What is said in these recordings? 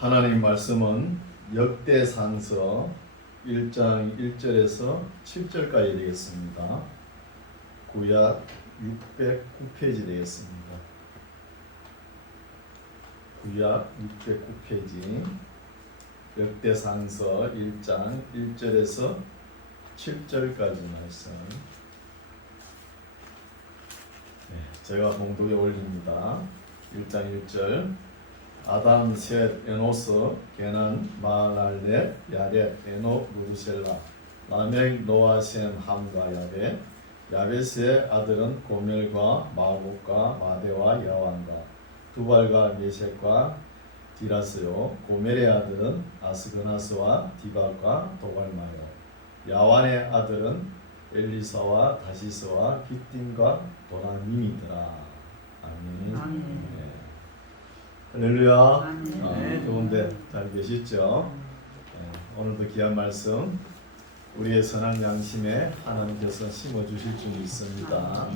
하나님 말씀은 역대상서 1장 1절에서 7절까지 되겠습니다. 구약 609페이지 되겠습니다. 구약 609페이지 역대상서 1장 1절에서 7절까지 말씀. 제가 봉독에 올립니다. 1장 1절 아담, 셋, 에노스, 게난, 마할랄렛, 야렛, 에녹, 무두셀라, 라멕, 노아, 셈, 함과 야벳. 야벳의 아들은 고멜과 마곡과 마대와 야완과 두발과 메섹과 디라스요. 고멜의 아들은 아스그나스와 디박과 도갈마요. 야완의 아들은 엘리사와 다시스와 기팀과 도라님이더라. 아멘. 네. 할렐루야. 좋은데 잘 계시죠? 오늘도 귀한 말씀 우리의 선한 양심에 하나님께서 심어주실 줄 믿습니다.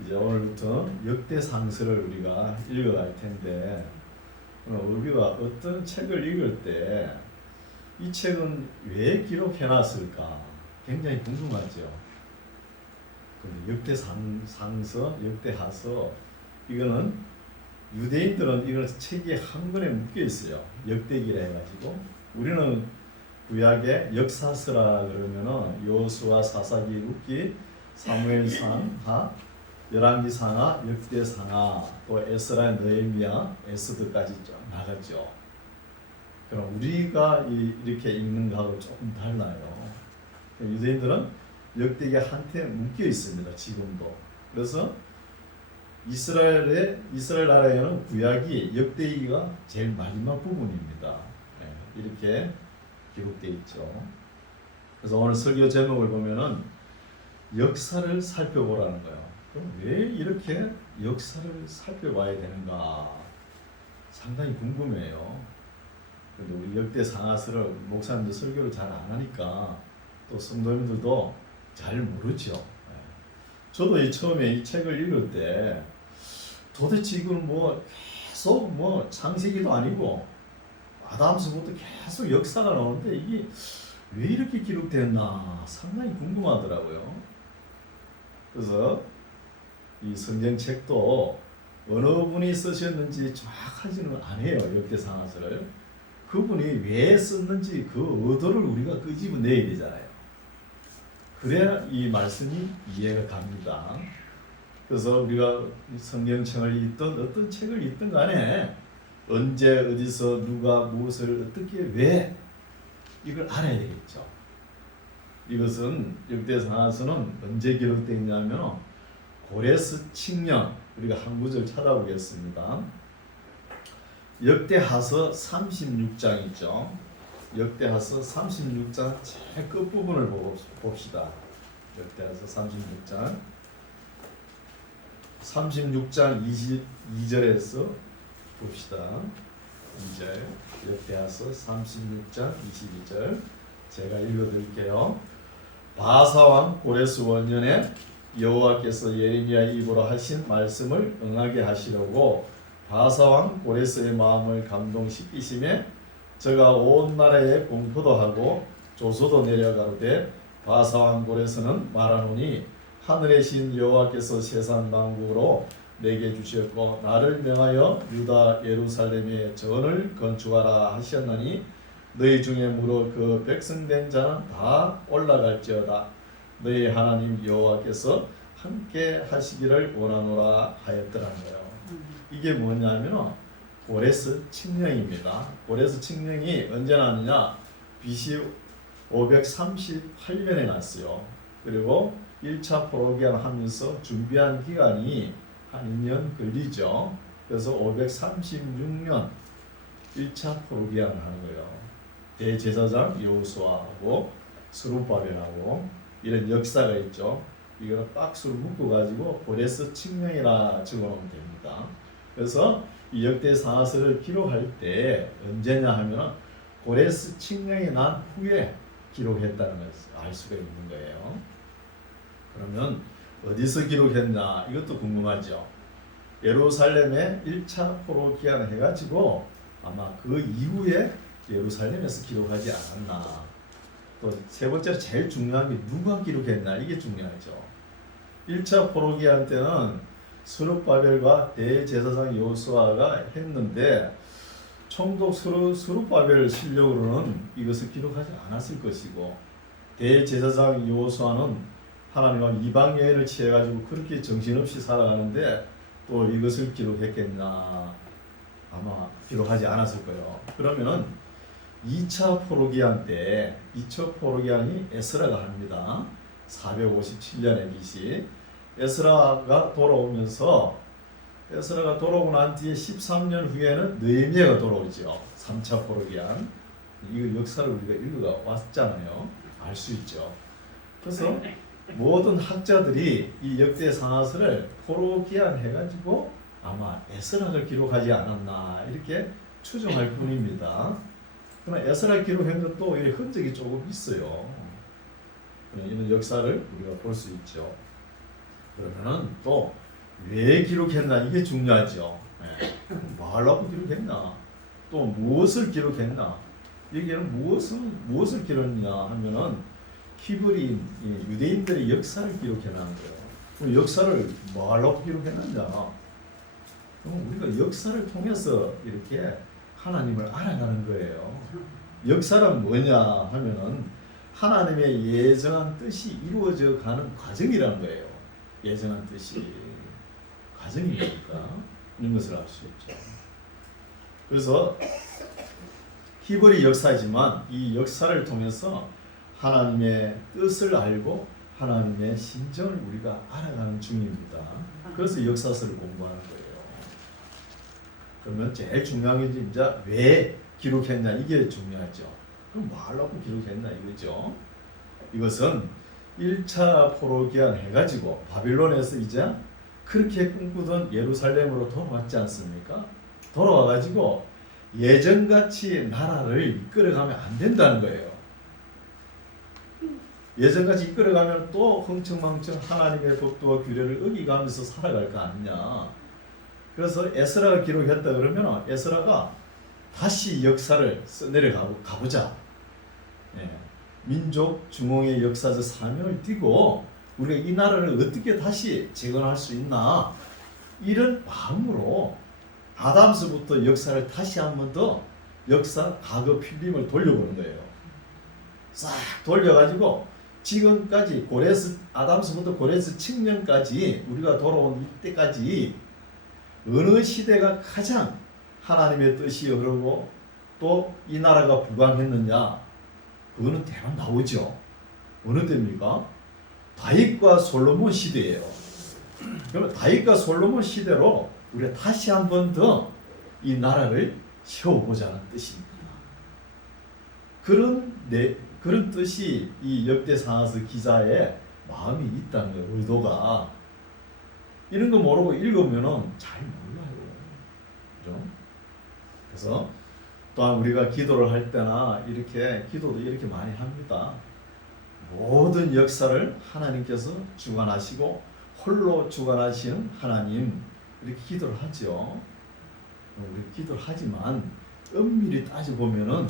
이제 오늘부터 역대상서를 우리가 읽어갈 텐데, 우리가 어떤 책을 읽을 때 이 책은 왜 기록해놨을까 굉장히 궁금하죠. 역대상서, 역대하서, 이거는 유대인들은 이걸 책이 한 권에 묶여 있어요. 역대기라 해가지고. 우리는 구약의 역사서라 그러면은 여호수아, 사사기, 룻기, 사무엘상, 열왕기상하, 역대상하, 또 에스라, 느헤미야, 에스더까지 좀 나갔죠. 그럼 우리가 이렇게 읽는 거하고 조금 달라요. 유대인들은 역대기 한테 묶여 있습니다. 지금도. 그래서 이스라엘 나라에는 구약이 역대기가 제일 마지막 부분입니다. 이렇게 기록되어 있죠. 그래서 오늘 설교 제목을 보면은 역사를 살펴보라는 거예요. 그럼 왜 이렇게 역사를 살펴봐야 되는가? 상당히 궁금해요. 근데 우리 역대상하서를 목사님들 설교를 잘 안 하니까 또 성도님들도 잘 모르죠. 저도 처음에 이 책을 읽을 때 도대체 이건 계속 창세기도 아니고 아담서부터 계속 역사가 나오는데 이게 왜 이렇게 기록됐나 상당히 궁금하더라고요. 그래서 이 성경책도 어느 분이 쓰셨는지 정확하지는 않아요. 역대상하서를. 그분이 왜 썼는지 그 의도를 우리가 끄집어내야 되잖아요. 그래야 이 말씀이 이해가 갑니다. 그래서 우리가 성경책을 읽든 어떤 책을 읽든 간에 언제 어디서 누가 무엇을 어떻게 왜 이걸 알아야 되겠죠. 이것은 역대상하서는 언제 기록되었냐면 고레스 칙령, 우리가 한 구절 찾아보겠습니다. 역대하서 36장 있죠. 역대하서 36장 제일 끝부분을 봅시다. 역대하서 36장 22절에서 봅시다. 2절 역대하서 36장 22절 제가 읽어드릴게요. 바사왕 고레스 원년에 여호와께서 예레미야의 입으로 하신 말씀을 응하게 하시려고 바사왕 고레스의 마음을 감동시키심에 저가 온 나라에 공포도 하고 조소도 내려가로되 바사왕 고레스는 말하노니 하늘의 신 여호와께서 세상 만국으로 내게 주셨고 나를 명하여 유다 예루살렘에 전을 건축하라 하셨나니 너희 중에 무려 그 백성된 자는 다 올라갈지어다. 너희 하나님 여호와께서 함께 하시기를 원하노라 하였더라는 거예요. 이게 뭐냐면 고레스 칙령입니다. 고레스 칙령이 언제 났느냐? BC 538년에 났어요. 그리고 1차 포로기한 하면서 준비한 기간이 한 2년 걸리죠. 그래서 536년 1차 포로기한을 하는 거예요. 대제사장 여호수아하고 스룹바벨하고 이런 역사가 있죠. 이거는 박스로 묶어가지고 고레스 칙령이라 적어놓으면 됩니다. 그래서 이 역대상하서를 기록할 때 언제냐 하면 고레스 칙령이 난 후에 기록했다는 것을 알 수가 있는 거예요. 그러면 어디서 기록했나 이것도 궁금하죠. 예루살렘에 1차 포로 기한을 해가지고 아마 그 이후에 예루살렘에서 기록하지 않았나. 또 세 번째로 제일 중요한 게 누가 기록했나, 이게 중요하죠. 1차 포로기한 때는 스룹바벨과 대제사장 여호수아가 했는데 총독 스룹바벨 실력으로는 이것을 기록하지 않았을 것이고, 대제사장 여호수아는 하나님과 이방 여인을 취해가지고 그렇게 정신없이 살아가는데 또 이것을 기록했겠나, 아마 기록하지 않았을 거예요. 그러면은 2차 포로기한 때, 2차 포로기한이 에스라가 합니다. 457년에 BC 에스라가 돌아오면서, 에스라가 돌아오고 난 뒤에 13년 후에는 느헤미야가 돌아오죠. 3차 포로기한. 이거 역사를 우리가 읽어 왔잖아요. 알 수 있죠. 그래서 모든 학자들이 이 역대 상하서를 포로기한 해가지고 아마 에스라를 기록하지 않았나 이렇게 추정할 뿐입니다. 그러나 에스라 기록한 것도 이 흔적이 조금 있어요. 이런 역사를 우리가 볼 수 있죠. 그러면은 또 왜 기록했나, 이게 중요하죠. 뭐 하려고 기록했나, 또 무엇을 기록했나. 여기에는 무엇을 기록했냐 하면은 히브리인 유대인들의 역사를 기록해놓은 거예요. 역사를 뭐 하려고 기록해놨냐. 우리가 역사를 통해서 이렇게 하나님을 알아가는 거예요. 역사란 뭐냐 하면은 하나님의 예정한 뜻이 이루어져 가는 과정이라는 거예요. 예정한 뜻이 과정이니까 이런 것을 알 수 있죠. 그래서 히브리 역사이지만 이 역사를 통해서 하나님의 뜻을 알고 하나님의 심정을 우리가 알아가는 중입니다. 그래서 역사서를 공부하는 거예요. 그러면 제일 중요한 게 이제 왜 기록했냐, 이게 중요하죠. 그럼 뭐 하려고 기록했나 이거죠. 이것은 1차 포로기한 해가지고 바빌론에서 이제 그렇게 꿈꾸던 예루살렘으로 돌아왔지 않습니까? 돌아와가지고 예전같이 나라를 이끌어가면 안 된다는 거예요. 예전같이 이끌어가면 또 흥청망청 하나님의 법도와 규례를 어기가면서 살아갈 거 아니냐. 그래서 에스라가 기록했다 그러면 에스라가 다시 역사를 내려가보자. 민족 중흥의 역사적 사명을 띠고 우리가 이 나라를 어떻게 다시 재건할 수 있나, 이런 마음으로 아담서부터 역사를 다시 한 번 더 역사 과거 필름을 돌려보는 거예요. 싹 돌려가지고 지금까지 아담서부터 고레스 칙년까지 우리가 돌아온 이때까지 어느 시대가 가장 하나님의 뜻이 흐르고 또 이 나라가 부강했느냐, 그거는 대략 나오죠. 어느 때입니까? 다윗과 솔로몬 시대예요. 그러면 다윗과 솔로몬 시대로 우리가 다시 한 번 더 이 나라를 세워보자는 뜻입니다. 그런 뜻이 이 역대상하서 기자의 마음이 있다는 거예요. 의도가. 이런 거 모르고 읽으면은 잘 몰라요. 그죠? 그래서 또한 우리가 기도를 할 때나 이렇게 기도도 이렇게 많이 합니다. 모든 역사를 하나님께서 주관하시고 홀로 주관하시는 하나님, 이렇게 기도를 하죠. 우리 기도를 하지만 엄밀히 따져보면은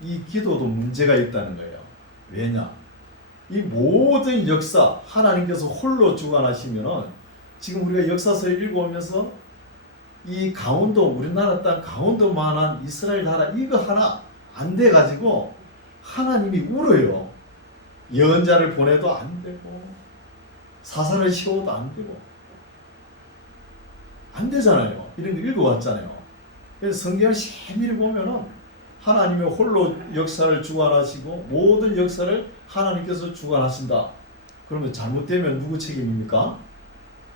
이 기도도 문제가 있다는 거예요. 왜냐? 이 모든 역사 하나님께서 홀로 주관하시면은 지금 우리가 역사서를 읽어오면서 이 강원도, 우리나라 땅 강원도만한 이스라엘 나라 이거 하나 안 돼가지고 하나님이 울어요. 예언자를 보내도 안 되고 사사를 세워도 안 되고 안 되잖아요. 이런 거 읽어왔잖아요. 그래서 성경을 세밀히 보면은 하나님의 홀로 역사를 주관하시고 모든 역사를 하나님께서 주관하신다. 그러면 잘못되면 누구 책임입니까?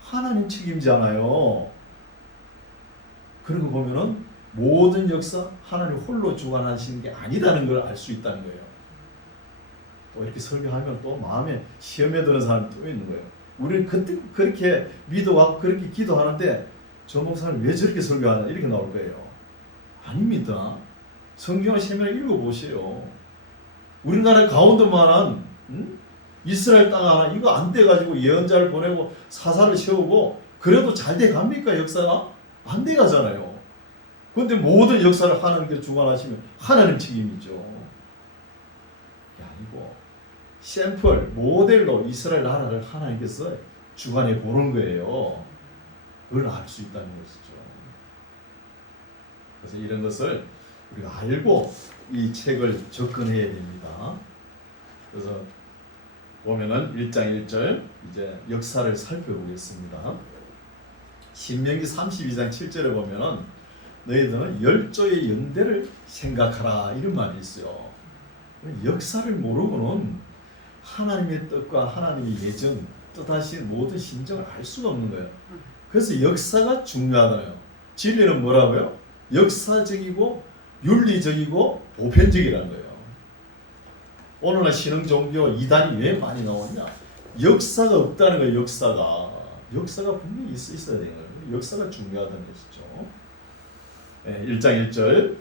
하나님 책임이잖아요. 그런 거 보면은 모든 역사 하나님 홀로 주관하시는 게 아니다는 걸 알 수 있다는 거예요. 또 이렇게 설교하면 또 마음에 시험에 드는 사람이 또 있는 거예요. 우리는 그때 그렇게 믿어갖고 그렇게 기도하는데 저 목사님 왜 저렇게 설교하나 이렇게 나올 거예요. 아닙니다. 성경을 세밀히 읽어보세요. 우리나라 강원도만한 이스라엘 땅 하나 이거 안 돼가지고 예언자를 보내고 사사를 세우고 그래도 잘 돼갑니까? 역사가? 안 돼가잖아요. 그런데 모든 역사를 하나님께 주관하시면 하나님 책임이죠. 그게 아니고 샘플, 모델로 이스라엘 나라를 하나님께서 주관해 보는 거예요. 그걸 알 수 있다는 것이죠. 그래서 이런 것을 우리가 알고 이 책을 접근해야 됩니다. 그래서 보면은 1장 1절 이제 역사를 살펴보겠습니다. 신명기 32장 7절에 보면은 너희들은 열조의 연대를 생각하라 이런 말이 있어요. 역사를 모르고는 하나님의 뜻과 하나님의 예정, 뜻하신 모든 심정을 알 수가 없는 거예요. 그래서 역사가 중요하잖아요. 진리는 뭐라고요? 역사적이고 윤리적이고 보편적이라는 거예요. 오늘날 신흥 종교 이단이 왜 많이 나오냐? 역사가 없다는 거예요. 역사가 분명히 있어야 되는 거예요. 역사가 중요하다는 것이죠. 네, 1장 1절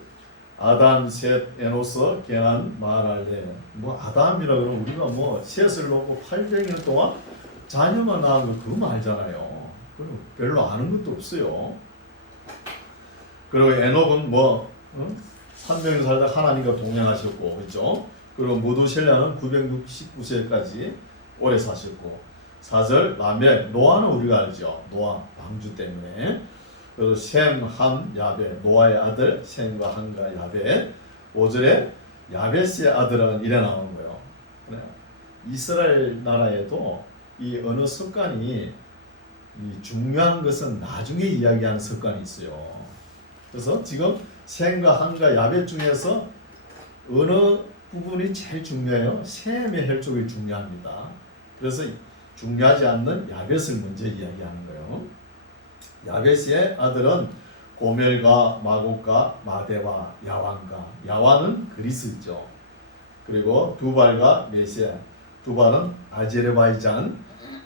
아담, 셋, 에노스, 게난, 마할렐. 뭐 아담이라 그러면 우리가 뭐 셋을 놓고 800년 동안 자녀만 낳은 거 그거 알잖아요. 그럼 별로 아는 것도 없어요. 그리고 에녹은 뭐 300년 살다 하나님과 동행하셨고, 그렇죠? 그리고 모두셀라는 969세까지 오래 사셨고, 4절 라멜, 노아는 우리가 알죠. 노아 방주 때문에. 그리고 셈, 함, 야베, 노아의 아들 셈과 함과 야베. 5절에 야베스의 아들은 이래 나오는 거예요. 이스라엘 나라에도 이 어느 습관이 이 중요한 것은 나중에 이야기하는 습관이 있어요. 그래서 지금 셈과 함과 야벳 중에서 어느 부분이 제일 중요해요? 셈의 혈족이 중요합니다. 그래서 중요하지 않는 야벳을 먼저 이야기하는 거예요. 야벳의 아들은 고멜과 마곡과 마대와 야완과, 야완은 그리스죠. 그리고 두발과 메시아, 두발은 아제르바이잔,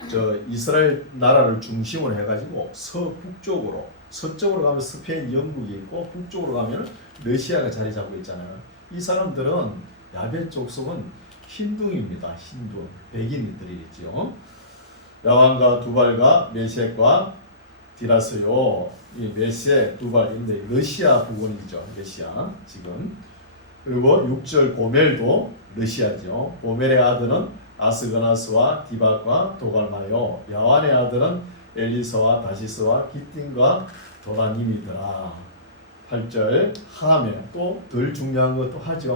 저 이스라엘 나라를 중심으로 해가지고 서북쪽으로, 서쪽으로 가면 스페인, 영국이 있고 북쪽으로 가면 러시아가 자리 잡고 있잖아요. 이 사람들은 야벳 족속은 힌두입니다. 힌두, 백인들이죠. 야완과 두발과 메섹과 디라스요. 이 메섹, 두발인데 러시아 부분이죠. 러시아 지금. 그리고 6절 고멜도 러시아죠. 고멜의 아들은 아스그나스와 디박과 도갈마요. 야완의 아들은 엘리서와 다시스와 기띵과 도라님이더라. 8절 함에 또 덜 중요한 것도 하죠.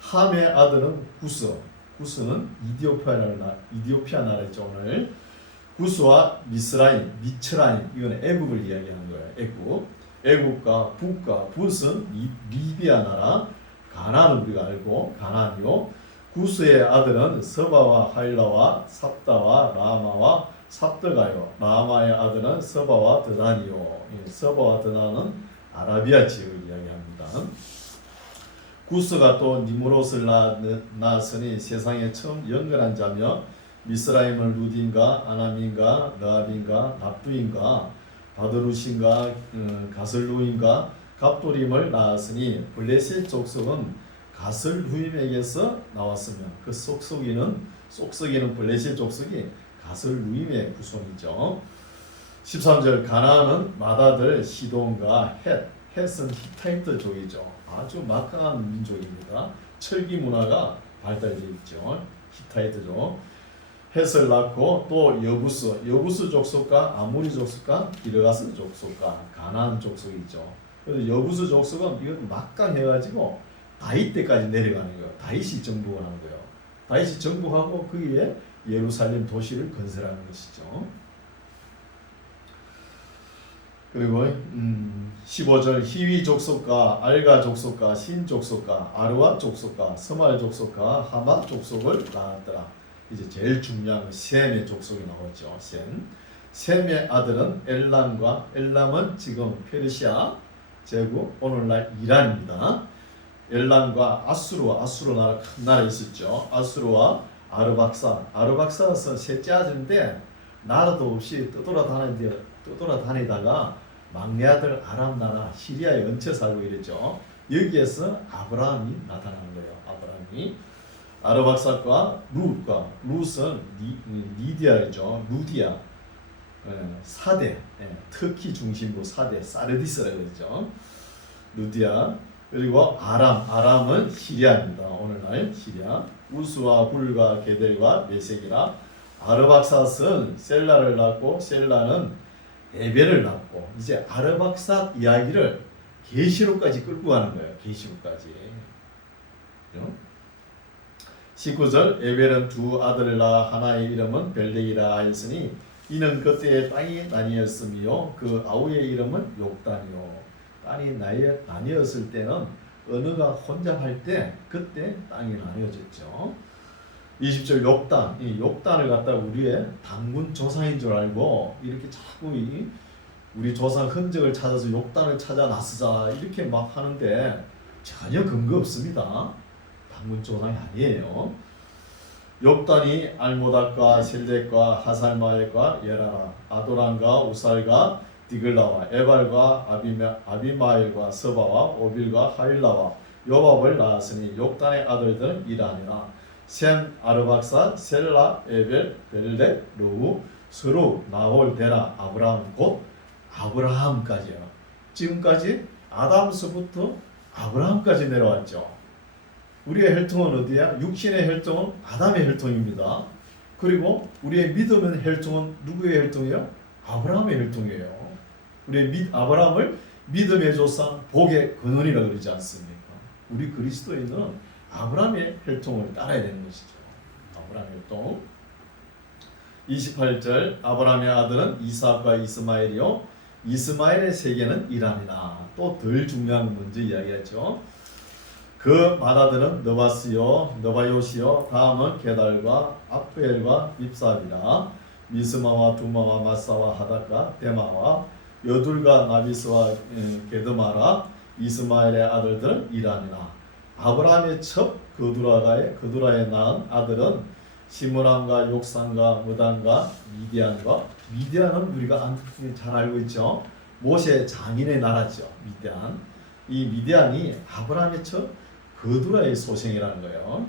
함의 아들은 구스. 구스는 이디오피아 나라죠. 오늘 구스와 미스라임, 미츠라임, 이거는 애국을 이야기하는 거예요. 애국과 북과 붓은 리비아 나라, 가나안은 우리가 알고 가나안이요. 구스의 아들은 서바와 하일라와 삽다와 라마와 삽드가요. 라마의 아들은 서바와 드단이요. 서바와 드단은 아라비아 지역을 이야기합니다. 구스가 또 니므롯을 낳았으니 세상에 처음 영건한 자며 미스라임을 루딘과 아나민과 라빈과 납두인과 바드루신과 가슬루인과 갑도림을 낳았으니 블레셋 족속은 가슬루임에게서 나왔으며 그 속썩이는 블레셋 족속이 가슬루임의 후손이죠. 13절 가나안은 맏아들 시돈과 헷은 히타이트족이죠. 아주 막강한 민족입니다. 철기 문화가 발달되어 있죠. 히타이트족. 헷을 낳고 또 여부스 족속과 아모리 족속과 기르가스 족속과 가나안 족속이죠. 그래서 여부스 족속은 이거 막강해가지고 다윗 때까지 내려가는 거예요. 다윗이 정복을 하는 거예요. 다윗이 정복하고 그 위에 예루살렘 도시를 건설하는 것이죠. 그리고 15절 히위 족속과 알가 족속과 신 족속과 아르와 족속과 스말 족속과 하맛 족속을 낳았더라. 이제 제일 중요한 셈의 족속이 나오죠. 셈의 아들은 엘람은 지금 페르시아 제국 오늘날 이란입니다. 엘람과 아수르 나라 큰 나라 있었죠. 아수르와 아르박사는 셋째 아들인데 나라도 없이 떠돌아다니다가 막내 아들 아람 나라 시리아에 얹혀 살고 이랬죠. 여기에서 아브라함이 나타나는 거예요. 아브라함이 아르박사과 룻은 리디아죠. 루디아 사대, 터키 중심부 사대, 사르디스라고 했죠. 루디아. 그리고 아람은 시리아입니다. 오늘날 시리아. 우스와 훌과 게델과 메색이라. 아르박삿은 셀라를 낳고 셀라는 에벨을 낳고, 이제 아르박삿 이야기를 계시록까지 끌고 가는 거예요. 계시록까지. 19절 에벨은 두 아들을 낳아 하나의 이름은 벨렉이라 하였으니 이는 그때의 땅이 나뉘었으며 그 아우의 이름은 욕단이요. 땅이 나뉘었을 때는 어느가 혼잡할 때 그때 땅이 나뉘어졌죠. 20절 욕단, 이 욕단을 갖다가 우리의 단군 조상인 줄 알고 이렇게 자꾸 우리 조상 흔적을 찾아서 욕단을 찾아 나서자 이렇게 막 하는데 전혀 근거 없습니다. 단군 조상이 아니에요. 욕단이 알모닥과 셀렉과 하살마엘과 예라라, 아도람과 우살과 디글라와 에발과 아비마엘과 서바와 오빌과 하일라와 요밥을 낳았으니 욕단의 아들들은 이라니라. 셈, 아르박삿, 셀라, 에벨, 벨렉, 르우, 스루, 나홀, 데라, 아브라함, 곧 아브라함까지요. 지금까지 아담서부터 아브라함까지 내려왔죠. 우리의 혈통은 어디야? 육신의 혈통은 아담의 혈통입니다. 그리고 우리의 믿음의 혈통은 누구의 혈통이에요? 아브라함의 혈통이에요. 우리의 아브라함을 믿음의 조상, 복의 근원이라 그러지 않습니까? 우리 그리스도인은 아브라함의 혈통을 따라야 되는 것이죠. 아브라함의 혈통. 28절 아브라함의 아들은 이삭과 이스마엘이요 이스마엘의 세계는 이란이라. 또 덜 중요한 건 먼저 이야기했죠. 그 맏아들은 너바스요 너바요시요 다음은 게달과 아프엘과 밉삽이라. 미스마와 두마와 마사와 하닷과 데마와 여둘과 나비스와 게드마라. 이스마엘의 아들들은 이란이라. 아브라함의 첩 그두라의 낳은 아들은 시므람과 욕산과 무단과 미디안은 우리가 잘 알고 있죠. 모세 장인의 나라죠. 미디안. 이 미디안이 아브라함의 첩 그두라의 소생이라는 거예요.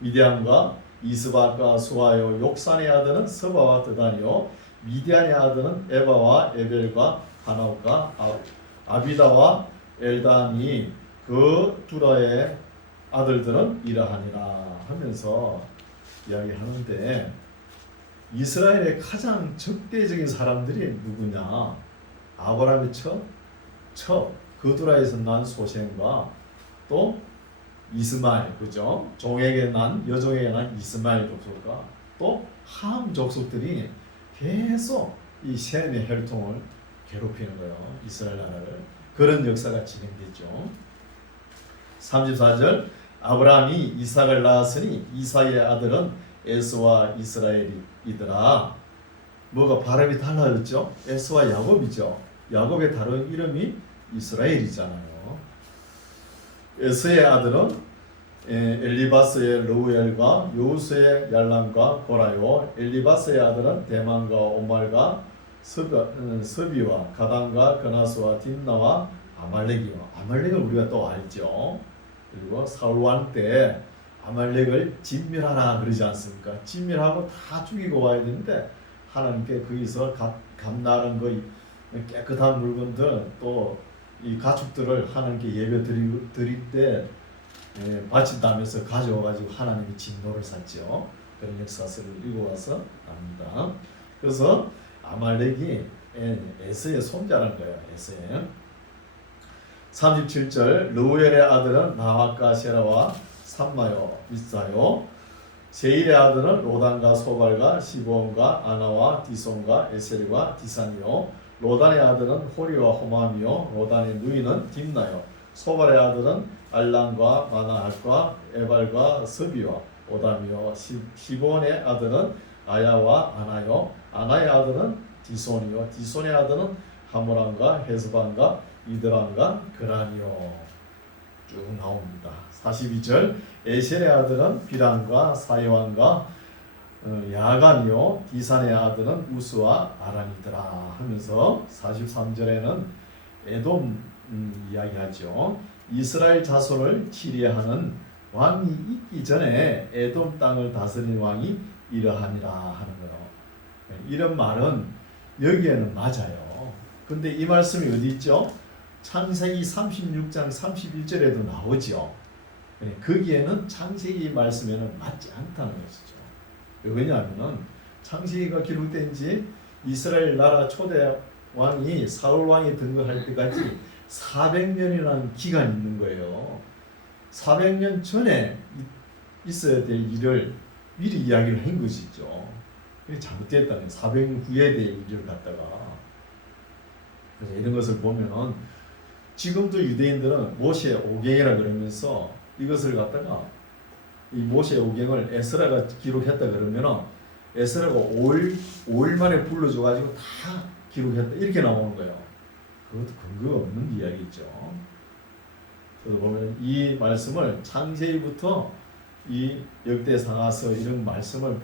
미디안과 이스박과 수아요 욕산의 아들은 서바와 드단이요 미디안의 아들은 에바와 에벨과 하나옥과 아비다와 엘단이 그 두라의 아들들은 이러하니라 하면서 이야기하는데, 이스라엘의 가장 적대적인 사람들이 누구냐? 아브라함의 첩 그두라에서 난 소생과 또 이스마엘, 그죠? 종에게 난 여종에게 난 이스마엘 족속과 또 함 족속들이 계속 이 셈의 혈통을 괴롭히는 거예요. 이스라엘 나라를. 그런 역사가 진행됐죠. 34절 아브라함이 이삭을 낳았으니 이삭의 아들은 에스와 이스라엘이더라. 뭐가 발음이 달라졌죠? 에스와 야곱이죠. 야곱의 다른 이름이 이스라엘이잖아요. 에스의 아들은 엘리바스의 르우엘과 여우스의 얄람과 고라요. 엘리바스의 아들은 대만과 오말과 서비와 가단과 그나스와 딘나와 아말렉이요. 아말렉을 우리가 또 알죠. 그리고 사울 왕 때 아말렉을 진멸하라 그러지 않습니까? 진멸하고 다 죽이고 와야 되는데 하나님께 거기서 감나는 거 깨끗한 물건들 또 이 가축들을 하나님께 예배 드릴 때 바친다면서 가져와가지고 하나님이 진노를 샀죠. 그런 역사서를 읽어와서 압니다. 그래서 아말렉이 에서의 손자라는 거예요. 에서의. 37절 르우엘의 아들은 나핫과 세라와 삼마요 미사요. 세일의 아들은 로단과 소발과 시브온과 아나와 디손과 에셀과 디산이요. 로단의 아들은 호리와 호맘이요. 로단의 누이는 딥나요. 소발의 아들은 알람과 마나핫과 에발과 서비와 오담이요. 시브온의 아들은 아야와 아나요. 아나의 아들은 디손이요. 디손의 아들은 하모람과 헤스반과 이드람과 그란이요. 쭉 나옵니다. 42절 에셀의 아들은 비람과 사이완과 야간이요. 디산의 아들은 우스와 아란이더라 하면서 43절에는 에돔 이야기하죠. 이스라엘 자손을 치리하는 왕이 있기 전에 에돔 땅을 다스린 왕이 이러하니라 하는 거예요. 이런 말은 여기에는 맞아요. 근데 이 말씀이 어디 있죠? 창세기 36장 31절에도 나오죠. 거기에는 창세기 말씀에는 맞지 않다는 것이죠. 왜냐하면 창세기가 기록된 지 이스라엘 나라 초대 왕이 사울 왕이 등극할 때까지 400년이라는 기간이 있는 거예요. 400년 전에 있어야 될 일을 미리 이야기를 한 것이죠. 그게 잘못됐다는 400년 후에 될 일을 갖다가. 그래서 이런 것을 보면은 지금도 유대인들은 모세 오경이라 그러면서 이것을 갖다가 이 모세 오경을 에스라가 기록했다 그러면은 에스라가 5일 만에 불러줘가지고 다 기록했다 이렇게 나오는 거예요. 그것도 근거 없는 이야기죠. 그래서 보면 이 말씀을 창세기부터 이 역대상하서 이런 말씀을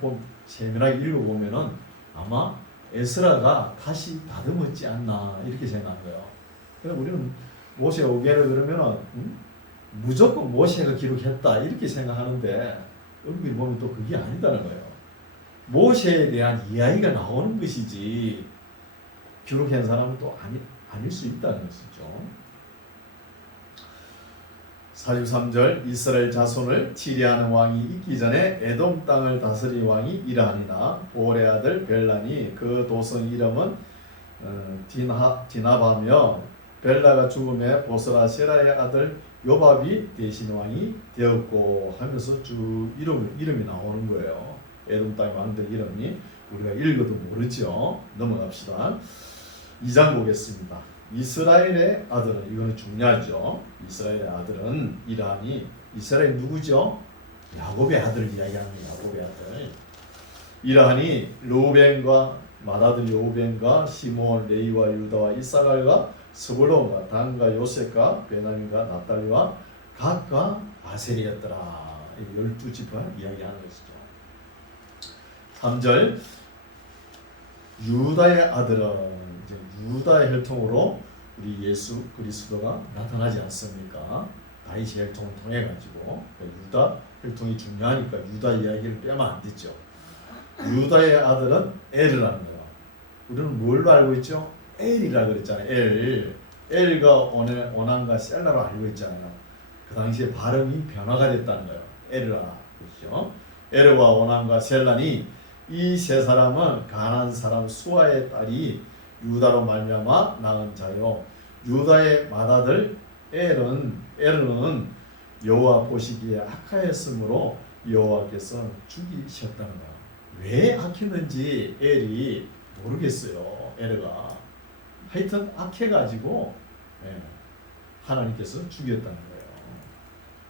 세밀하게 읽어보면은 아마 에스라가 다시 다듬었지 않나 이렇게 생각한 거예요. 그래서 우리는 모세 오경을 그러면은 무조건 모세가 기록했다 이렇게 생각하는데 여기 보면 또 그게 아니다는 거예요. 모세에 대한 이야기가 나오는 것이지 기록한 사람은 또 아닐 수 있다는 것이죠. 43절 이스라엘 자손을 치리하는 왕이 있기 전에 에돔 땅을 다스릴 왕이 이라하니나 보올의 아들 벨란이 그 도성 이름은 디나바며 벨라가 죽음에 보스라 세라의 아들 요밥이 대신 왕이 되었고 하면서 쭉 이름이 나오는 거예요. 에돔 땅의 왕들 이름이 우리가 읽어도 모르죠. 넘어갑시다. 2장 보겠습니다. 이스라엘의 아들은 이거는 중요하죠. 이스라엘의 아들은 이라니 이스라엘 누구죠? 야곱의 아들 이야기하는 야곱의 아들. 이라니 르우벤과 맏아들 요벤과 시몬 레이와 유다와 이사갈과 스불론과 단과 요셉과 베냐민과 납달리와 gad과 아셀이었더라. 12지파 이야기하는 것이죠. 3절 유다의 아들은 이제 유다의 혈통으로 우리 예수 그리스도가 나타나지 않습니까? 다윗의 혈통을 통해 가지고 유다 혈통이 중요하니까 유다 이야기를 빼면 안 되죠. 유다의 아들은 엘이라는 거예요. 우리는 뭘로 알고 있죠? 엘이라 그랬잖아요. 엘과 오난과 셀라로 알고 있잖아요. 그 당시에 발음이 변화가 됐다는 거예요. 엘라 그렇죠? 엘과 오난과 셀라니 이 세 사람은 가나안 사람 수아의 딸이 유다로 말미암아 낳은 자요. 유다의 맏아들 엘은 여호와 보시기에 악하였으므로 여호와께서 죽이셨다는 거예요. 왜 악했는지 엘이 모르겠어요. 엘가 하여튼 악해가지고 하나님께서 죽였다는 거예요.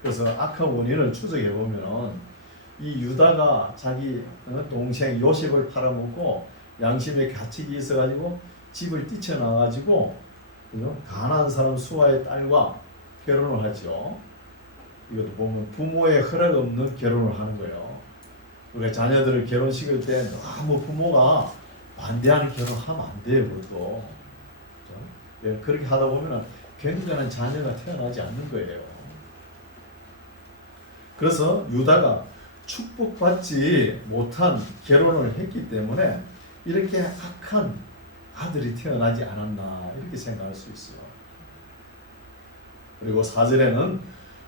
그래서 악한 원인을 추적해 보면은 이 유다가 자기 동생 요셉을 팔아먹고 양심의 가책이 있어가지고 집을 뛰쳐나가지고 가나안 사람 수아의 딸과 결혼을 하죠. 이것도 보면 부모의 허락 없는 결혼을 하는 거예요. 우리가 자녀들을 결혼시킬 때 너무 부모가 반대하는 결혼하면 안 돼요. 그것도 그렇게 하다 보면 굉장한 자녀가 태어나지 않는 거예요. 그래서 유다가 축복받지 못한 결혼을 했기 때문에 이렇게 악한 아들이 태어나지 않았나 이렇게 생각할 수 있어요. 그리고 4절에는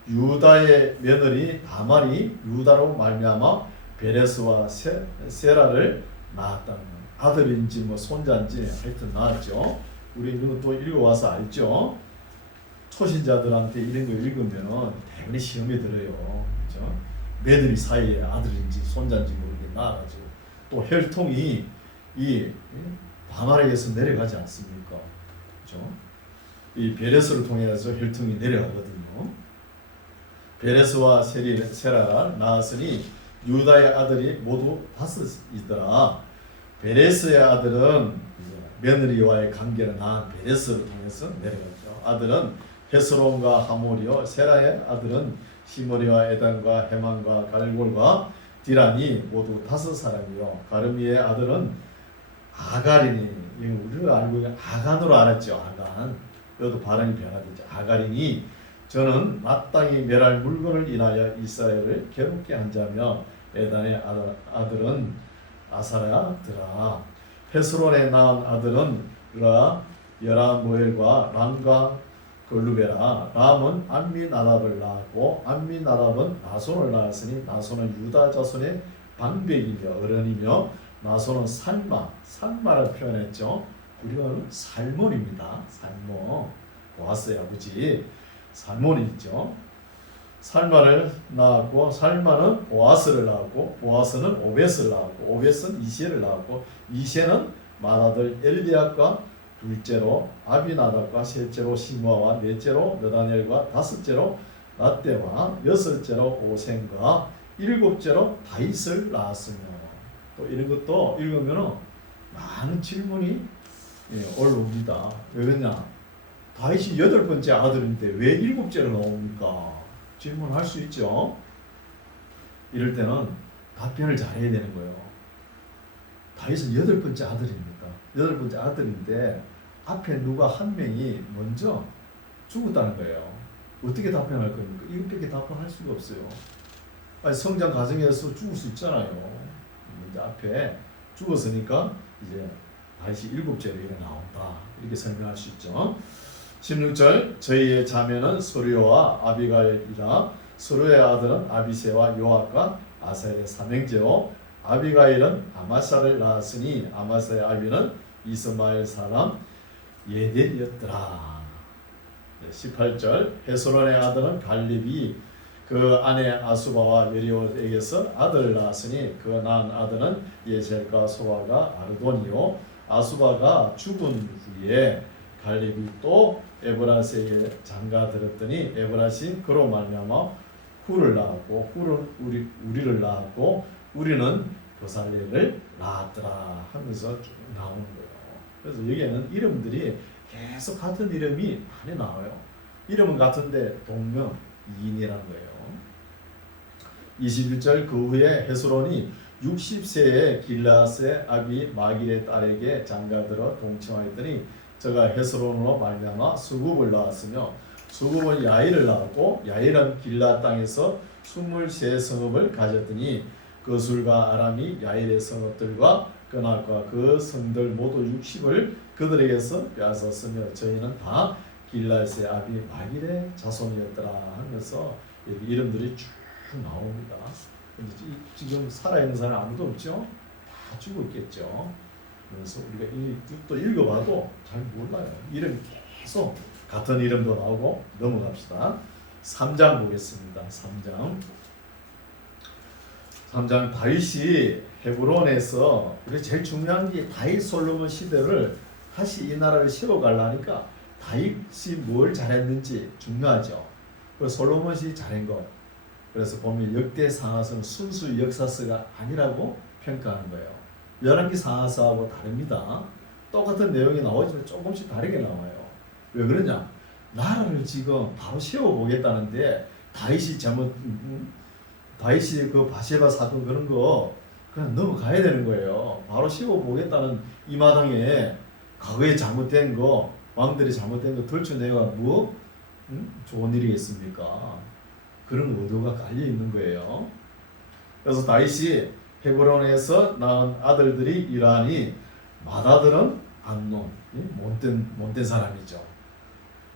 유다의 며느리 다말이 유다로 말미암아 베레스와 세라를 낳았다는 거예요. 아들인지 뭐 손자인지 하여튼 낳았죠. 우리 이런 또 읽어와서 알죠. 초신자들한테 이런 거 읽으면 대부분 시험에 들어요. 그렇죠? 며느리 사이에 아들인지 손자인지 모르게 낳아가지고 또 혈통이 이 다말에게서 내려가지 않습니까? 그렇죠? 이 베레스를 통해서 혈통이 내려가거든요. 베레스와 세라가 낳았으니 유다의 아들이 모두 5이더라. 베레스의 아들은 며느리와의 관계를 낳은 베레스를 통해서 내려갔죠. 아들은 헤스론과 하몰이요. 세라의 아들은 시므리와 에단과 헤만과 갈골과 디란이 모두 5사람이요. 가르미의 아들은 아가린이, 우리가 알고 있는 아간으로 알았죠. 아간. 여기도 발음이 변화되죠. 아가린이 저는 마땅히 멸할 물건을 인하여 이스라엘을 괴롭게 한 자며 에단의 아들은 아사라더라. 헤스론에 낳은 아들은 라, 여라모엘과 람과 골루베라. 람은 암미나답을 낳았고 암미나답은 나손을 낳았으니 나손은 유다 자손의 방백이며 어른이며 나손은 산마를 표현했죠. 우리는 살몬입니다. 살몬. 보아스의 아버지 살몬이 있죠. 살마를 낳았고 살마는 보아스를 낳았고 보아스는 오벳을 낳았고 오벳은 이시엘을 낳았고 이시엘은 맏아들 엘리압과 둘째로 아비나답과 셋째로 시므아와 넷째로 느다넬과 다섯째로 라떼와 여섯째로 오센과 일곱째로 다윗을 낳았으며. 또 이런 것도 읽으면 많은 질문이 올라옵니다. 왜 그러냐? 다윗이 8번째 아들인데 왜 일곱째로 나옵니까? 질문할 수 있죠. 이럴 때는 답변을 잘해야 되는 거예요. 다윗은 8번째 아들입니다. 8번째 아들인데 앞에 누가 한 명이 먼저 죽었다는 거예요. 어떻게 답변할 겁니까? 이것밖에 답변할 수가 없어요. 아니, 성장 과정에서 죽을 수 있잖아요. 이제 앞에 죽었으니까 이제 다윗이 7째로 이렇게 나온다. 이렇게 설명할 수 있죠. 16절 저희의 자매는 소르야와 아비가일이라. 소르야의 아들은 아비새와 요압과 아사엘의 삼형제요 아비가일은 아마샤를 낳았으니 아마사의 아비는 이스마엘 사람 예델이었더라. 18절 헤스론의 아들은 갈렙이 그 아내 아수바와 여리옷에게서 아들을 낳았으니 그 낳은 아들은 예셀과 소바가 아르돈이요 아수바가 죽은 후에 갈렙이 또 에브라스에게 장가들었더니 에브라스는 그로 말미암아 훌을 낳았고 훌은 우리를 낳았고 우리는 도살레를 낳았더라 하면서 쭉 나오는 거예요. 그래서 여기에는 이름들이 계속 같은 이름이 많이 나와요. 이름은 같은데 동명 이인이라는 거예요. 21절 그 후에 헤스론이 60세의 길라스의 아비 마길의 딸에게 장가들어 동침하였더니 저가 헤스론으로 말미암아 수굽을 낳았으며 수굽은 야일을 낳았고 야일은 길라 땅에서 23성읍을 가졌더니 그술과 아람이 야일의 성읍들과 그날과 그 성들 모두 60을 그들에게서 빼앗았으며 저희는 다 길라스의 아비 마길의 자손이었더라 하면서 이름들이 쭉 나옵니다. 근데 지금 살아있는 사람 아무도 없죠? 다 죽었겠죠. 그래서 우리가 또 읽어봐도 잘 몰라요. 이름 계속 같은 이름도 나오고. 넘어갑시다. 3장 보겠습니다. 3장 다윗이 헤브론에서 우리 제일 중요한 게 다윗 솔로몬 시대를 다시 이 나라를 세워가려니까 다윗이 뭘 잘했는지 중요하죠. 그리고 솔로몬이 잘한 것. 그래서 보면 역대 상하서는 순수 역사서가 아니라고 평가하는 거예요. 열왕기 상하서하고 다릅니다. 똑같은 내용이 나오지만 조금씩 다르게 나와요. 왜 그러냐? 나라를 지금 바로 세워보겠다는데 다윗이 그 바세바 사건 그런 거 그냥 넘어가야 되는 거예요. 바로 세워보겠다는 이 마당에 과거에 잘못된 거, 왕들이 잘못된 거 들춰내가 뭐 좋은 일이겠습니까? 그런 의도가 깔려 있는 거예요. 그래서 다윗이 헤브론에서 낳은 아들들이 이러하니 맏아들은 암논, 못된 사람이죠.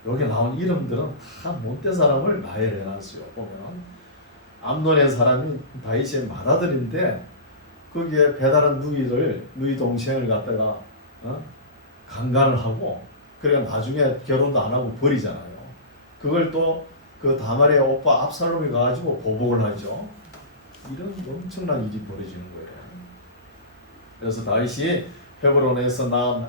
여기 나온 이름들은 다 못된 사람을 나열해 놨어요. 보면 암논의 사람이 다윗의 맏아들인데 거기에 배다른 누이 동생을 갖다가 강간을 하고 그래 나중에 결혼도 안 하고 버리잖아요. 그걸 또 그 다말의 오빠 압살롬이 가지고 보복을 하죠. 이런 엄청난 일이 벌어지는 거예요. 그래서 다윗이 헤브론에서 낳은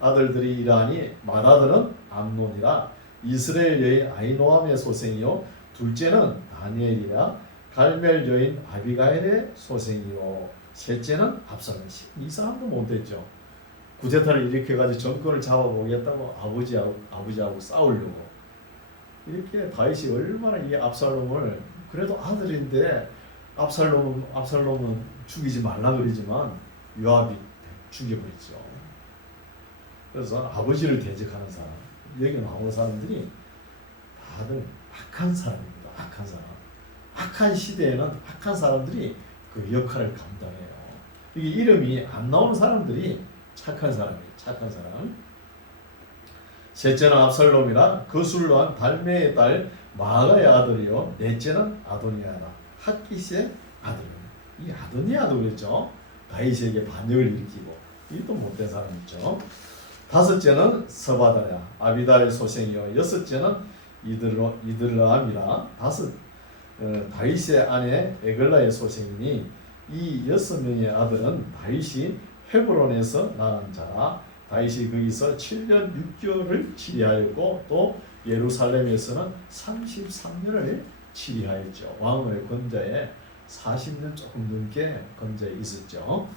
아들들이 이러하니 맏아들은 암논이라 이스라엘 여인 아히노암의 소생이요 둘째는 다니엘이라 갈멜 여인 아비가일의 소생이요 셋째는 압살롬. 이 사람도 못됐죠. 구데타를 일으켜가지고 정권을 잡아보겠다고 아버지하고 싸우려고. 이렇게 다윗이 얼마나 이 압살롬을 그래도 아들인데 압살롬은 죽이지 말라 그러지만 요압이 죽여버렸죠. 그래서 아버지를 대적하는 사람, 여기 나오는 사람들이 다들 악한 사람입니다. 악한 사람. 악한 시대에는 악한 사람들이 그 역할을 감당해요. 이게 이름이 안 나오는 사람들이 착한 사람이에요. 착한 사람. 셋째는 압살롬이라 거술로한 달메의 딸 마아가의 아들이요. 넷째는 아도니아라 핫깃의 아들이요. 이 아도니아도 그랬죠. 다윗에게 반역을 일으키고 이 또 못된 사람이죠. 다섯째는 서바다야 아비다의 소생이요. 여섯째는 이들라함이라 다윗의 아내 에글라의 소생이니 이 6명의 아들은 다윗이 헤브론에서 낳은 자라. 다윗이 거기서 7년 6개월을 치리하였고 또 예루살렘에서는 33년을 치리하였죠. 왕의 권좌에 40년 조금 넘게 권좌에 있었죠.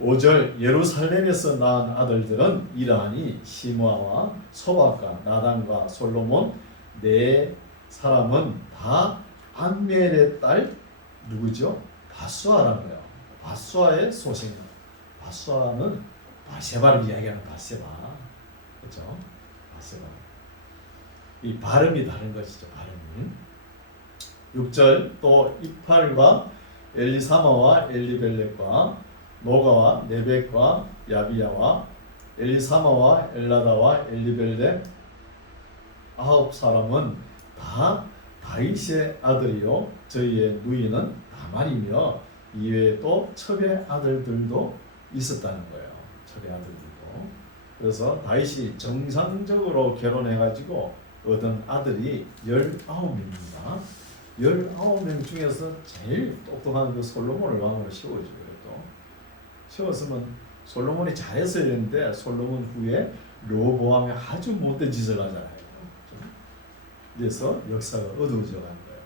5절 예루살렘에서 낳은 아들들은 이러하니 시므아와 소박과 나단과 솔로몬 네 사람은 다 암멜의 딸 누구죠? 바수아라는 거예요. 바수아의 소생이에요. 바수아는 바세바를 이야기하는 바세바, 그렇죠? 바세바. 이 발음이 다른 것이죠. 발음이. 6절 또 이팔과 엘리사마와 엘리벨렉과 노가와 네벡과 야비야와 엘리사마와 엘라다와 엘리벨렉 9사람은 다 다윗의 아들이요 저희의 누이는 다말이며 이외에 또 첩의 아들들도 있었다는 거예요. 첩의 아들들도. 그래서 다윗이 정상적으로 결혼해가지고 얻은 아들이 19명입니다. 19명 중에서 제일 똑똑한 그 솔로몬을 왕으로 세워줘요. 또 세웠으면 솔로몬이 잘했어야 했는데 솔로몬 후에 르호보암이 아주 못된 짓을 하잖아요. 그래서 역사가 어두워져 가는 거예요.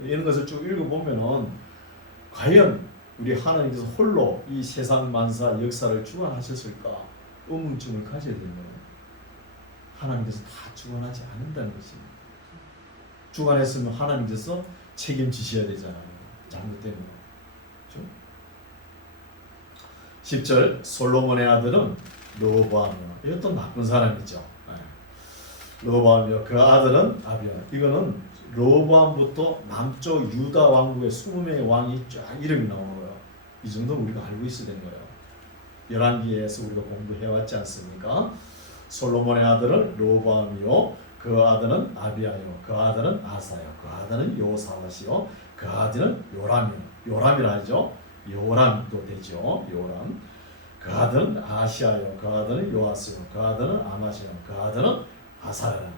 이런 것을 쭉 읽어보면은 과연 우리 하나님께서 홀로 이 세상 만사 역사를 주관하셨을까 의문점을 가져야 되는 거예요. 하나님께서 다 주관하지 않는다는 것입니다. 주관했으면 하나님께서 책임지셔야 되잖아요. 잘못되면. 그렇죠? 10절 솔로몬의 아들은 르호보암이요. 이것도 나쁜 사람이죠. 르호보암이요. 그 아들은 아비야. 이거는 르호보암부터 남쪽 유다 왕국의 20명의 왕이 쫙 이름이 나오는 거예요. 이 정도는 우리가 알고 있어야 되는 거예요. 열왕기에서 우리가 공부해왔지 않습니까? 솔로몬의 아들은 르호보암이요. 그 아들은 아비야요. 그 아들은 아사요. 그 아들은 요사밧이요. 그 아들은 요람이요. 요람이라 하죠. 요람도 되죠. 요람. 그 아들은 아시아요. 그 아들은 요아스요. 그 아들은 아마시요. 그 아들은 아사라.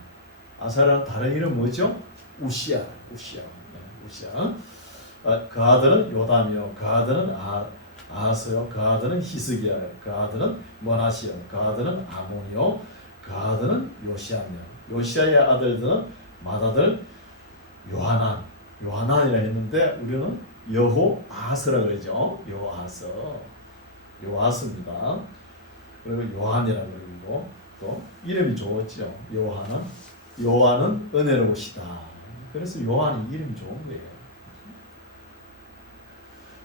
아사라는 다른 이름 뭐죠? 우시아. 우시아. 우시아. 그 아들은 요담이요. 그 아들은 아하스요. 그 아들은 히스기야요. 그 아들은 머나시요. 그 아들은 아몬이요. 그 아들은 요시아며. 요시아의 아들들은 맏아들 요하난이라 했는데 우리는 여호아스라 그러죠. 요아스입니다. 그리고 요한이라 그러고 또 이름이 좋았죠. 요한은 은혜로우시다. 그래서 요한이 이름이 좋은 거예요.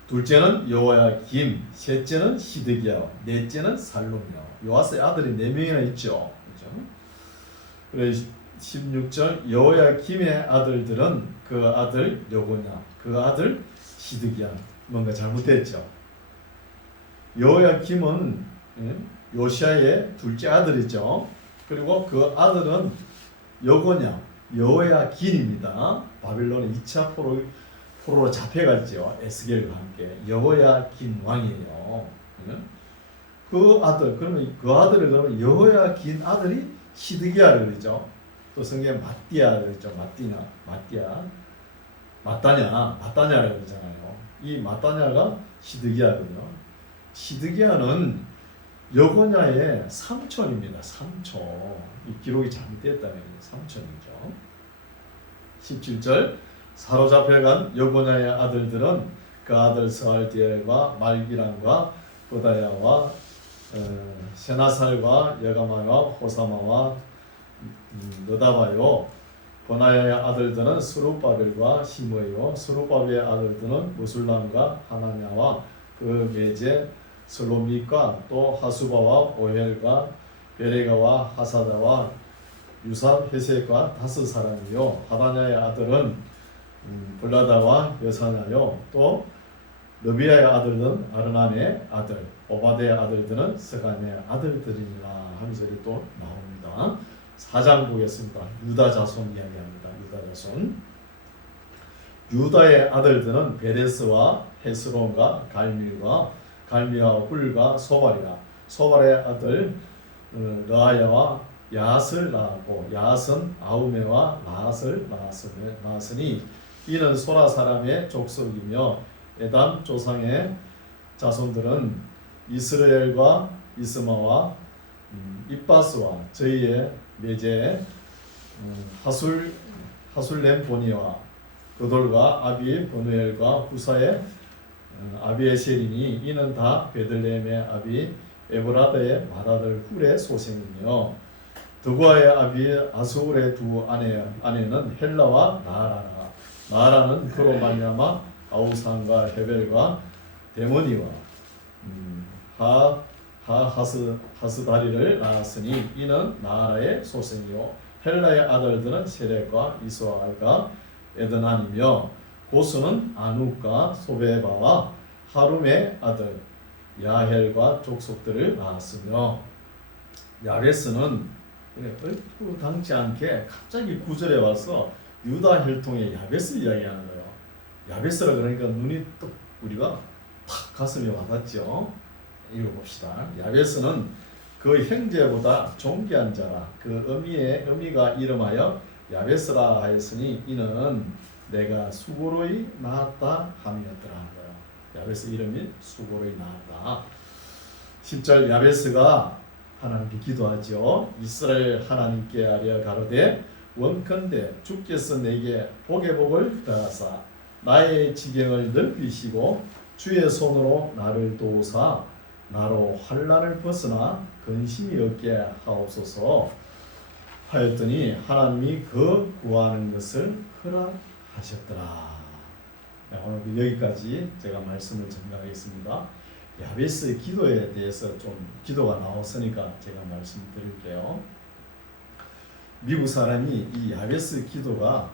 둘째는 여호야김, 셋째는 시드기야, 넷째는 살룸이요. 요아스의 아들이 4명이나 있죠. 그래서 16절 여호야김의 아들들은 그 아들 여고냐, 그 아들 시드기야. 뭔가 잘못됐죠. 여호야김은 요시아의 둘째 아들이죠. 그리고 그 아들은 여고냐, 여호야긴입니다. 바빌론의 2차 포로로 잡혀갔죠. 에스겔과 함께. 여호야긴 왕이에요. 그 아들, 그러면 그 아들을 그러면 여호야긴 아들이 시드기야를 그러죠. 또 성경에 마띠아를 그러죠. 마따냐라고 그러잖아요. 이 마따냐가 시드기야거든요. 시드기야는 여고냐의 삼촌입니다. 삼촌. 이 기록이 잘못됐다면 삼촌이죠. 17절 사로잡혀간 여고냐의 아들들은 그 아들 스알디엘과 말기람과 보다야와 세나살과 여가마와 호사마와 너다바요. 보나야의 아들들은 스룹바벨과 시므에요. 스룹바벨의 아들들은 무술람과 하나냐와 그 메제 슬로믹과 또 하수바와 오헬과 베레가와 하사다와 유삽 헤색과 5사람이요. 하나냐의 아들은 블라다와 여사냐요. 또 느비아의 아들들은 아르남의 아들, 오바데의 아들들은 스가냐의 아들들이니라 하면서 또 나옵니다. 4장 보겠습니다. 유다 자손 이야기합니다. 유다 자손. 유다의 아들들은 베레스와 헤스론과 갈미와 훌과 소발이라. 소발의 아들 르아야와 야스를 낳았고 야스는 아우메와 나앗을 낳았으니 이는 소라 사람의 족속이며 에담 조상의 자손들은 이스라엘과 이스마와 입바스와 저희의 매제 하술렘보니와 그돌과 아비 보누엘과 후사의 아비에셀이니 이는 다 베들레헴의 아비 에브라드의 맏아들 훌의 소생이며 드고아의 아비 아수울의 두 아내는 헬라와 나아라라. 나아라는 그로 말미암아 아우산과 헤벨과 데모니와 하스다리를 낳았으니 이는 나아라의 소생이요 헬라의 아들들은 세렉과 이스와알과 에드난이며 고스는 아누과 소베바와 하룸의 아들 야헬과 족속들을 낳았으며 야베스는 얼토당치 않게 갑자기 9절에 와서 유다 혈통의 야베스 이야기하는 거예요. 야베스라 그러니까 눈이 또 우리가 탁 가슴에 와닿죠. 읽어봅시다. 야베스는 그 형제보다 존귀한 자라. 그 의미가 이름하여 야베스라 하였으니 이는 내가 수고로이 낳았다 함이었더라 하는 거예요. 야베스 이름이 수고로이 낳았다. 10절 야베스가 하나님께 기도하죠. 이스라엘 하나님께 아뢰어 가로되 원컨대 주께서 내게 복의 복을 더하사 나의 지경을 넓히시고 주의 손으로 나를 도우사 나로 환난을 벗어나 근심이 없게 하옵소서 하였더니 하나님이 그 구하는 것을 허락하셨더라. 네, 오늘 여기까지 제가 말씀을 전가하겠습니다. 야베스의 기도에 대해서 좀 기도가 나왔으니까 제가 말씀드릴게요. 미국 사람이 이 야베스 기도가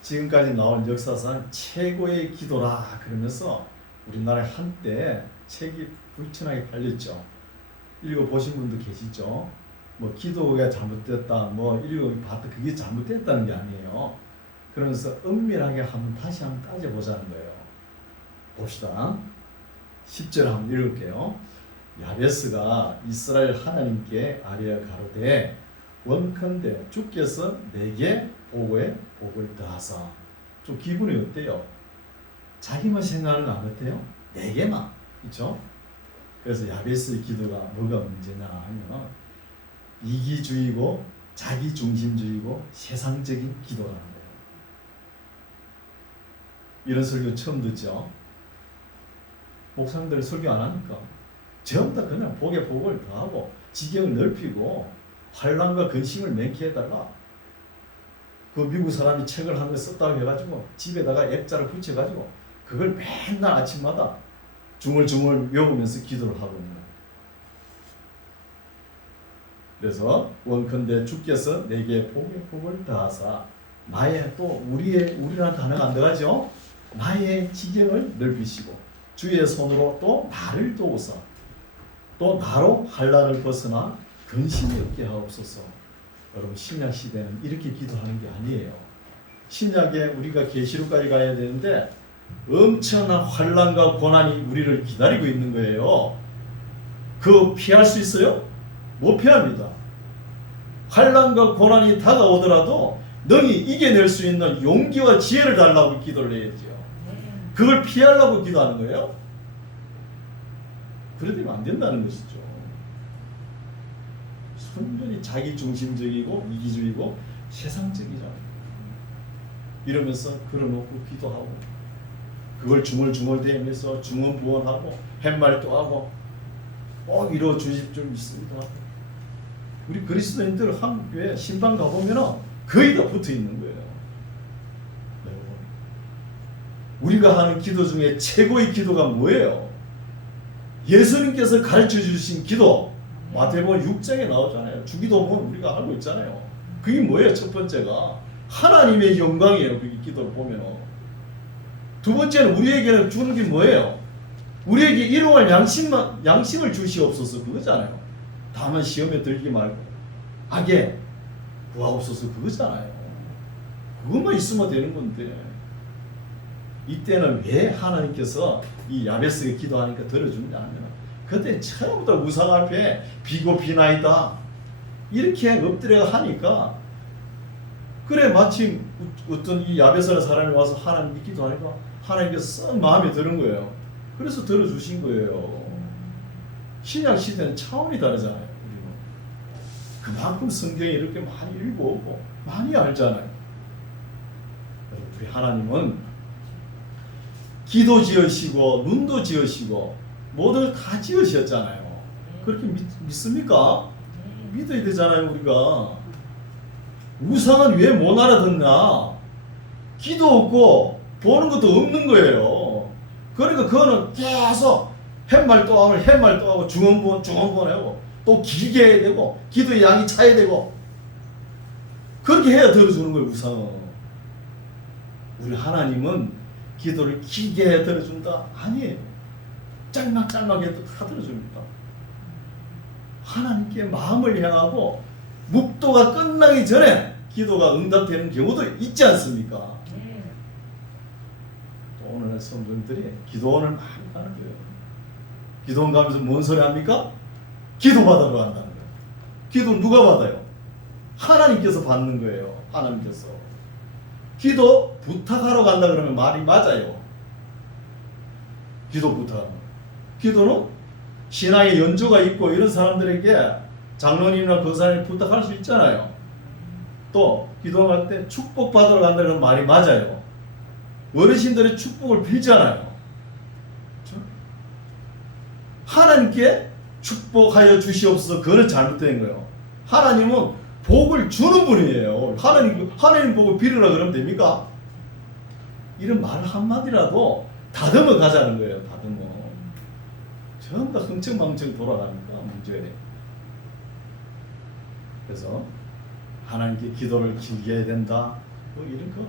지금까지 나온 역사상 최고의 기도라 그러면서 우리나라에 한때 책이 불친하게 팔렸죠. 읽어보신 분도 계시죠. 뭐 기도가 잘못됐다, 뭐 읽어봤다 그게 잘못됐다는 게 아니에요. 그러면서 은밀하게 다시 한번 따져보자는 거예요. 봅시다. 10절 한번 읽을게요. 야베스가 이스라엘 하나님께 아뢰어 가로되 원컨대 주께서 내게 복의 복을 더하사. 좀 기분이 어때요? 자기만 생각하는 거 안 같아요? 내게만. 그렇죠? 그래서 야베스의 기도가 뭐가 문제냐 하면 이기주의고 자기중심주의고 세상적인 기도라는 거예요. 이런 설교 처음 듣죠? 목사님들이 설교 안 하니까 전부 다 그냥 복의 복을 더하고 지경을 넓히고 환난과 근심을免케 해달라. 그 미국 사람이 책을 한 거 썼다고 해가지고 집에다가 액자를 붙여가지고 그걸 맨날 아침마다 중얼중얼 외우면서 기도를 하고 있는 거예요. 그래서 원컨대 주께서 내게 복의 복을 더하사 나의 또 우리라는 단어가 안 들어가죠. 나의 지경을 넓히시고 주의 손으로 또 나를 도우사 또 나로 환난을 벗어나 근심이 없게 하옵소서. 여러분 신약 시대는 이렇게 기도하는 게 아니에요. 신약에 우리가 계시록까지 가야 되는데 엄청난 환난과 고난이 우리를 기다리고 있는 거예요. 그거 피할 수 있어요? 못 피합니다. 환난과 고난이 다가오더라도 너희 이겨낼 수 있는 용기와 지혜를 달라고 기도를 해야죠. 그걸 피하려고 기도하는 거예요? 그러면 안 된다는 것이죠. 순전히 자기중심적이고 이기주의고 세상적이잖아요. 이러면서 걸어놓고 기도하고 그걸 중얼중얼대면서 중언부언하고 팻말도 하고 꼭 이루어 주실 줄 믿습니다. 우리 그리스도인들 한 교회 신방 가보면 거의 다 붙어 있는 거예요. 우리가 하는 기도 중에 최고의 기도가 뭐예요? 예수님께서 가르쳐 주신 기도 마태복음 6장에 나오잖아요. 주기도문 우리가 알고 있잖아요. 그게 뭐예요? 첫 번째가 하나님의 영광이에요. 그 기도를 보면. 두 번째는 우리에게는 주는 게 뭐예요? 우리에게 일용할 양식을 주시옵소서 그거잖아요. 다만 시험에 들기 말고 악에 구하옵소서 그거잖아요. 그것만 있으면 되는 건데 이때는 왜 하나님께서 이 야베스가 기도하니까 들어주냐 하면 그때 처음부터 우상 앞에 비고 비나이다 이렇게 엎드려 하니까 그래 마침 어떤 이 야베스라는 사람이 와서 하나님 기도하니까 하나님께서 썩 마음에 드는 거예요. 그래서 들어주신 거예요. 신약 시대는 차원이 다르잖아요. 우리는 그만큼 성경이 이렇게 많이 읽어오고 많이 알잖아요. 우리 하나님은 기도 지으시고 눈도 지으시고 모든 다 지으셨잖아요. 그렇게 믿습니까? 믿어야 되잖아요. 우리가 우상은 왜 못 알아듣나? 기도 없고 보는 것도 없는 거예요. 그러니까 그거는 계속 햇말 또 하고 햇말 또 하고 중원본 하고 또 길게 해야 되고 기도의 양이 차야 되고 그렇게 해야 들어주는 거예요. 우상은. 우리 하나님은 기도를 길게 해 들어준다? 아니에요. 짤막짤막해도 다 들어줍니다. 하나님께 마음을 향하고 묵도가 끝나기 전에 기도가 응답되는 경우도 있지 않습니까? 또 오늘 성도님들이 기도원을 많이 가는 거예요. 기도원 가면서 뭔 소리 합니까? 기도받으러 간다는 거예요. 기도 누가 받아요? 하나님께서 받는 거예요. 하나님께서. 기도 부탁하러 간다 그러면 말이 맞아요. 기도 부탁하는 거예요. 기도는 신앙의 연조가 있고 이런 사람들에게 장로님이나 권사님 부탁할 수 있잖아요. 또 기도할 때 축복받으러 간다는 말이 맞아요. 어르신들의 축복을 빌잖아요. 그렇죠? 하나님께 축복하여 주시옵소서 그거는 잘못된 거예요. 하나님은 복을 주는 분이에요. 하나님 복을 빌으라 그러면 됩니까? 이런 말 한마디라도 다듬어 가자는 거예요. 다듬어. 전부 다 흥청망청 돌아가니까 문제가 돼요. 그래서 하나님께 기도를 길게 해야 된다. 뭐 이런 거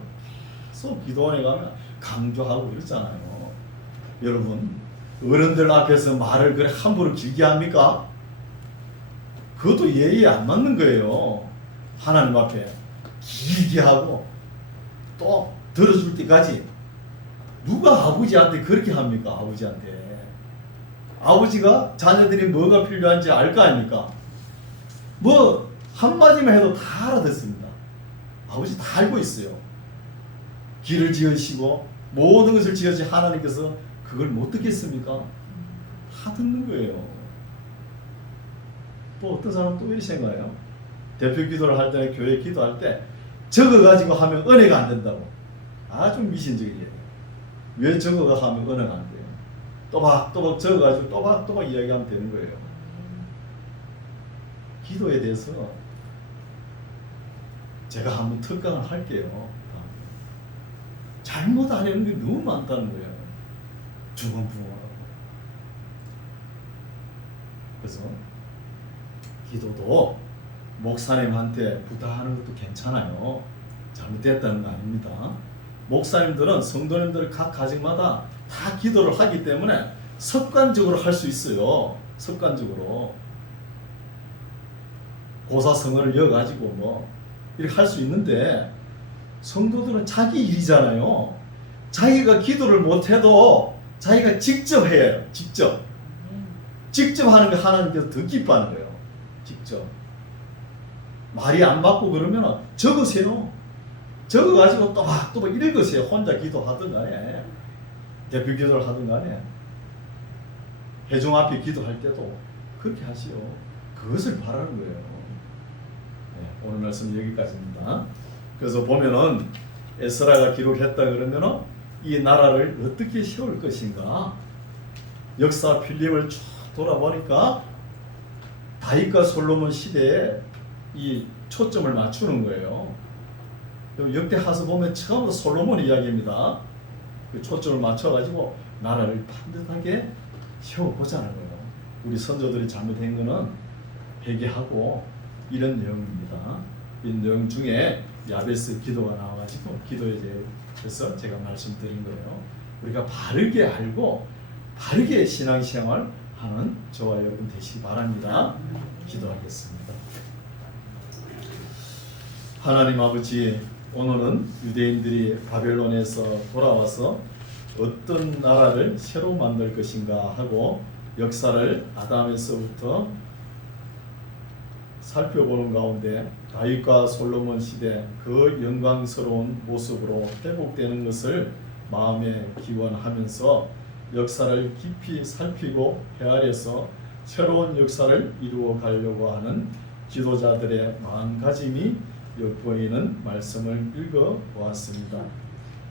계속 기도원에 가면 강조하고 이러잖아요. 여러분 어른들 앞에서 말을 그래 함부로 길게 합니까? 그것도 예의에 안 맞는 거예요. 하나님 앞에 길게 하고 또 들어줄 때까지 누가 아버지한테 그렇게 합니까? 아버지가 자녀들이 뭐가 필요한지 알 거 아닙니까? 뭐 한마디만 해도 다 알아듣습니다. 아버지 다 알고 있어요. 길을 지으시고 모든 것을 지으신 하나님께서 그걸 못 듣겠습니까? 다 듣는 거예요. 또 어떤 사람은 또 이렇게 생각해요. 대표 기도를 할 때, 교회 기도할 때 적어가지고 하면 은혜가 안 된다고. 아주 미신적이에요. 왜 적어가 하면 은혜가 안 돼요? 또박또박 적어가지고 또박또박 이야기하면 되는 거예요. 기도에 대해서 제가 한번 특강을 할게요. 잘못 안 하는 게 너무 많다는 거예요. 중언부언하고. 그래서 기도도 목사님한테 부탁하는 것도 괜찮아요. 잘못됐다는 거 아닙니다. 목사님들은 성도님들 각 가정마다 다 기도를 하기 때문에 습관적으로 할 수 있어요. 습관적으로. 고사성어를 이어가지고 뭐 이렇게 할 수 있는데 성도들은 자기 일이잖아요. 자기가 기도를 못해도 자기가 직접 해요. 직접 하는 게 하나님께서 더 기뻐하는 거예요. 직접. 말이 안 맞고 그러면 적으세요. 적어가지고 또박또박 읽으세요. 혼자 기도하든 간에 대표 기도를 하든 간에 회중 앞에 기도할 때도 그렇게 하시오. 그것을 바라는 거예요. 네, 오늘 말씀 여기까지입니다. 그래서 보면은 에스라가 기록했다 그러면은 이 나라를 어떻게 세울 것인가 역사 필름을 쭉 돌아보니까 다윗과 솔로몬 시대에 이 초점을 맞추는 거예요. 역대하서 보면 처음부터 솔로몬 이야기입니다. 그 초점을 맞춰가지고 나라를 반듯하게 세워보자는 거예요. 우리 선조들이 잘못한 거는 회개하고 이런 내용입니다. 이 내용 중에 야베스 기도가 나와가지고 기도에 대해서 제가 말씀드린 거예요. 우리가 바르게 알고 다르게 신앙생활 하는 저와 여러분 되시기 바랍니다. 기도하겠습니다. 하나님 아버지, 오늘은 유대인들이 바벨론에서 돌아와서 어떤 나라를 새로 만들 것인가 하고 역사를 아담에서부터 살펴보는 가운데 다윗과 솔로몬 시대 그 영광스러운 모습으로 회복되는 것을 마음에 기원하면서 역사를 깊이 살피고 헤아려서 새로운 역사를 이루어 가려고 하는 지도자들의 마음가짐이 엿보이는 말씀을 읽어보았습니다.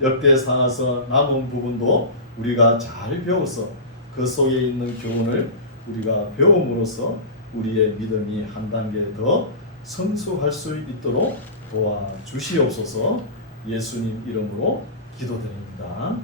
역대상에서 남은 부분도 우리가 잘 배워서 그 속에 있는 교훈을 우리가 배움으로써 우리의 믿음이 한 단계 더 성숙할 수 있도록 도와주시옵소서. 예수님 이름으로 기도드립니다.